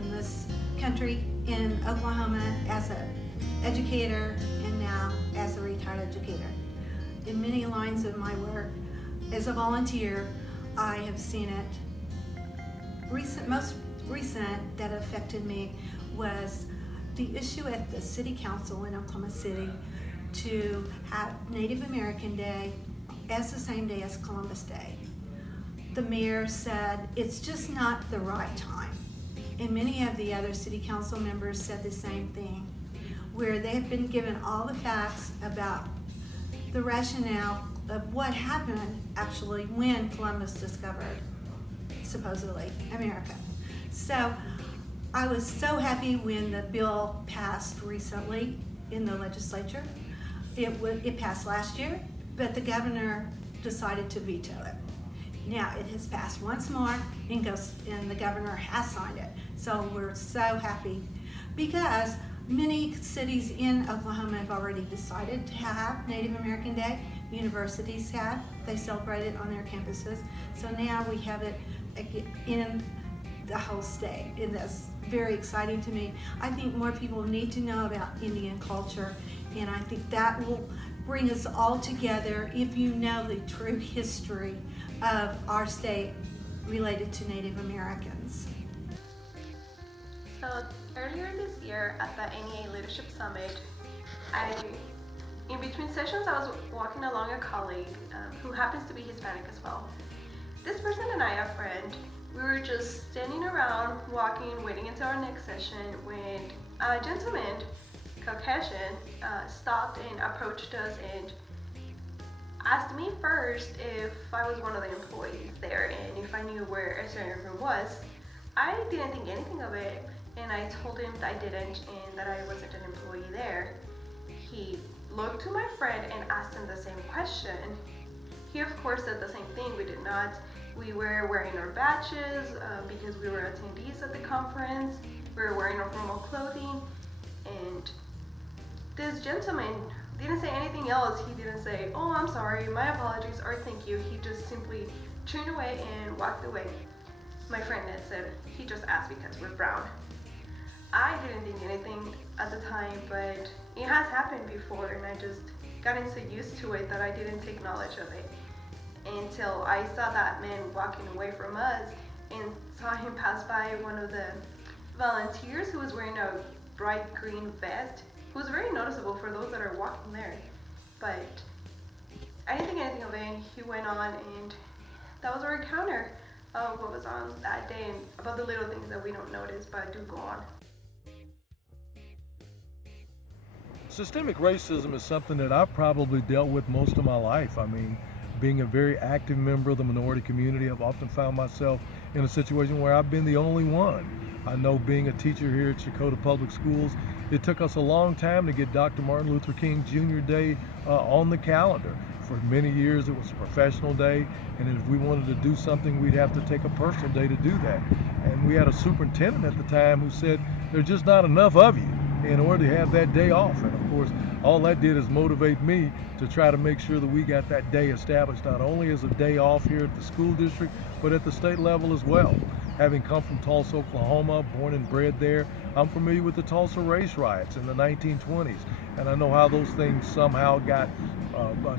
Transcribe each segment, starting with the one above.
in this country, in Oklahoma, as an educator and now as a retired educator. In many lines of my work, as a volunteer, I have seen it. Most recent that affected me was the issue at the City Council in Oklahoma City to have Native American Day as the same day as Columbus Day. The mayor said it's just not the right time. And many of the other city council members said the same thing, where they have been given all the facts about the rationale of what happened actually when Columbus discovered, supposedly, America. So I was so happy when the bill passed recently in the legislature. It passed last year, but the governor decided to veto it. Now it has passed once more and the governor has signed it. So we're so happy because many cities in Oklahoma have already decided to have Native American Day. Universities have. They celebrate it on their campuses. So now we have it in the whole state, and that's very exciting to me. I think more people need to know about Indian culture, and I think that will bring us all together if you know the true history of our state related to Native Americans. So earlier this year at the NEA Leadership Summit, in between sessions I was walking along a colleague who happens to be Hispanic as well. This person and I, a friend, we were just standing around walking, waiting until our next session when a gentleman, Caucasian, stopped and approached us and asked me first if I was one of the employees there and if I knew where a certain room was. I didn't think anything of it, and I told him that I didn't and that I wasn't an employee there. He looked to my friend and asked him the same question. He of course said the same thing. We did not. We were wearing our badges because we were attendees at the conference. We were wearing our formal clothing, and this gentleman didn't say anything else. He didn't say, "Oh, I'm sorry, my apologies," or "Thank you." He just simply turned away and walked away. My friend had said he just asked because we're brown. I didn't think anything at the time, but it has happened before, and I just gotten so used to it that I didn't take knowledge of it until I saw that man walking away from us and saw him pass by one of the volunteers who was wearing a bright green vest, who was very noticeable for those that are walking there. But I didn't think anything of it. He went on, and that was our encounter of what was on that day and about the little things that we don't notice but do go on. Systemic racism is something that I've probably dealt with most of my life. I mean, being a very active member of the minority community, I've often found myself in a situation where I've been the only one. I know being a teacher here at Chakotah Public Schools, it took us a long time to get Dr. Martin Luther King Jr. Day on the calendar. For many years it was a professional day, and if we wanted to do something, we'd have to take a personal day to do that. And we had a superintendent at the time who said, "There's just not enough of you in order to have that day off." And of course, all that did is motivate me to try to make sure that we got that day established, not only as a day off here at the school district, but at the state level as well. Having come from Tulsa, Oklahoma, born and bred there, I'm familiar with the Tulsa race riots in the 1920s, and I know how those things somehow got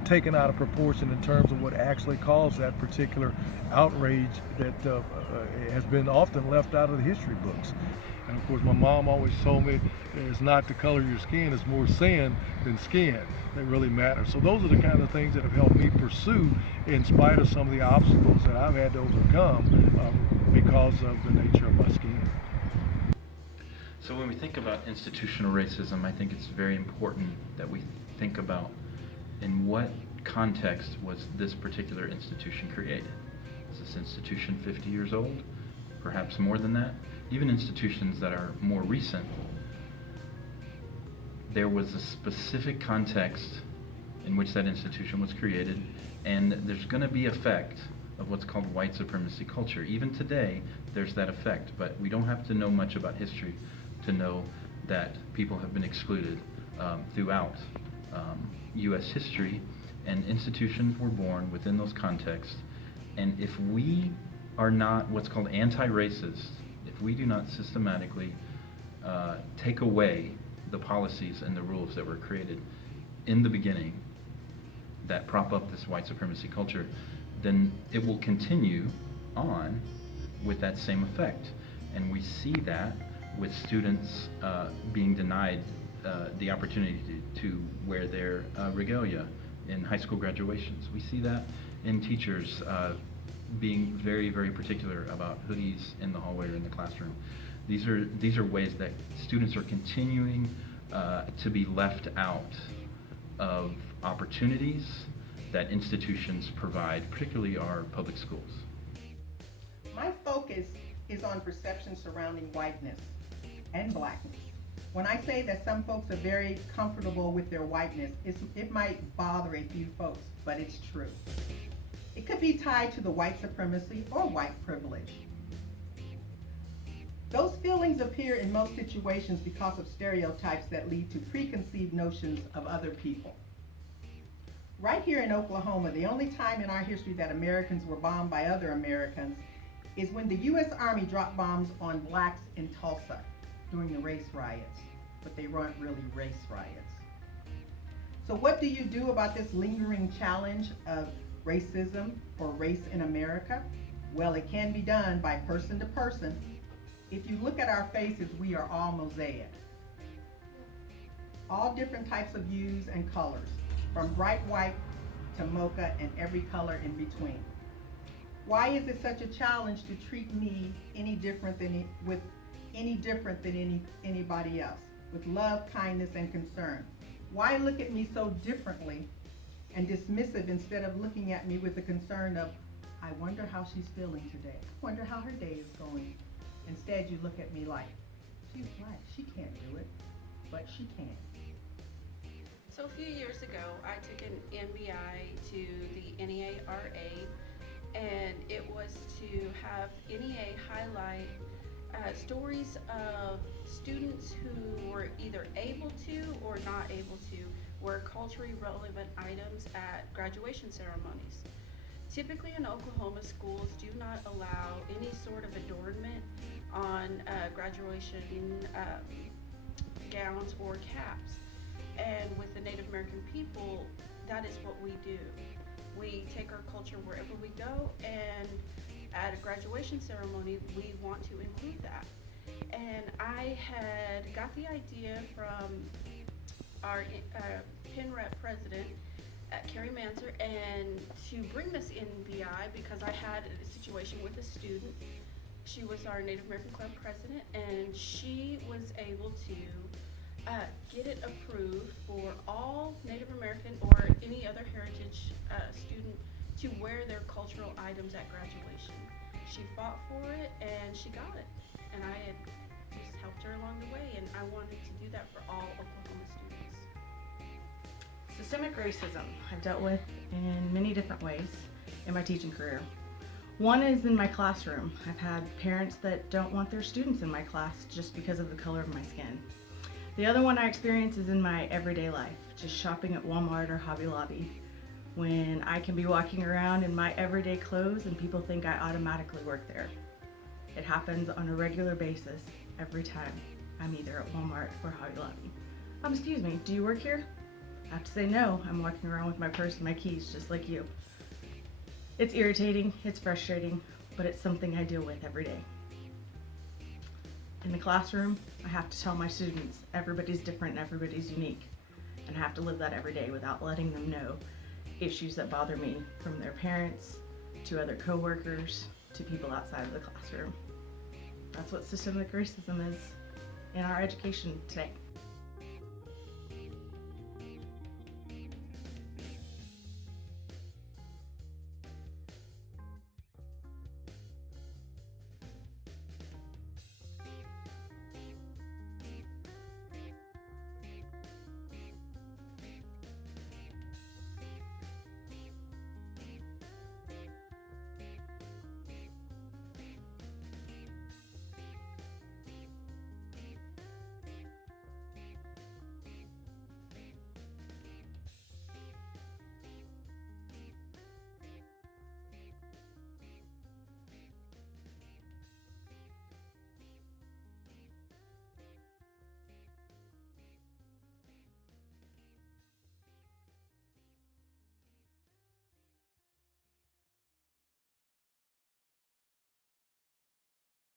taken out of proportion in terms of what actually caused that particular outrage that has been often left out of the history books. And of course, my mom always told me it's not the color of your skin, it's more sin than skin that really matters. So those are the kind of things that have helped me pursue in spite of some of the obstacles that I've had to overcome because of the nature of my skin. So when we think about institutional racism, I think it's very important that we think about in what context was this particular institution created. Is this institution 50 years old? Perhaps more than that? Even institutions that are more recent, there was a specific context in which that institution was created, and there's going to be effect of what's called white supremacy culture. Even today, there's that effect, but we don't have to know much about history to know that people have been excluded throughout U.S. history, and institutions were born within those contexts. And if we are not what's called anti-racist, if if we do not systematically take away the policies and the rules that were created in the beginning that prop up this white supremacy culture, then it will continue on with that same effect. And we see that with students being denied the opportunity to wear their regalia in high school graduations. We see that in teachers being very, very particular about hoodies in the hallway or in the classroom. These are ways that students are continuing to be left out of opportunities that institutions provide, particularly our public schools. My focus is on perception surrounding whiteness and blackness. When I say that some folks are very comfortable with their whiteness, it might bother a few folks, but it's true. It could be tied to the white supremacy or white privilege. Those feelings appear in most situations because of stereotypes that lead to preconceived notions of other people. Right here in Oklahoma, the only time in our history that Americans were bombed by other Americans is when the U.S. Army dropped bombs on blacks in Tulsa during the race riots, but they weren't really race riots. So what do you do about this lingering challenge of racism or race in America? Well, it can be done by person to person. If you look at our faces, we are all mosaic. All different types of hues and colors, from bright white to mocha and every color in between. Why is it such a challenge to treat me any different than anybody else, with love, kindness, and concern? Why look at me so differently and dismissive instead of looking at me with the concern of, I wonder how she's feeling today. I wonder how her day is going. Instead, you look at me like, she's black, she can't do it, but she can. So a few years ago, I took an MBI to the NEARA, and it was to have NEA highlight stories of students who were either able to or not able to wear culturally relevant items at graduation ceremonies. Typically in Oklahoma, schools do not allow any sort of adornment on graduation gowns or caps. And with the Native American people, that is what we do. We take our culture wherever we go, and at a graduation ceremony, we want to include that. And I had got the idea from our Penn Rep president, Carrie Manser, and to bring this NBI because I had a situation with a student. She was our Native American Club president, and she was able to get it approved for all Native American or any other heritage student to wear their cultural items at graduation. She fought for it and she got it. And I had just helped her along the way, and I wanted to do that for all Oklahoma students. Systemic racism I've dealt with in many different ways in my teaching career. One is in my classroom. I've had parents that don't want their students in my class just because of the color of my skin. The other one I experience is in my everyday life, just shopping at Walmart or Hobby Lobby, when I can be walking around in my everyday clothes and people think I automatically work there. It happens on a regular basis every time I'm either at Walmart or Hobby Lobby. Excuse me, do you work here? I have to say no, I'm walking around with my purse and my keys just like you. It's irritating, it's frustrating, but it's something I deal with every day. In the classroom, I have to tell my students everybody's different and everybody's unique, and I have to live that every day without letting them know issues that bother me, from their parents to other coworkers to people outside of the classroom. That's what systemic racism is in our education today.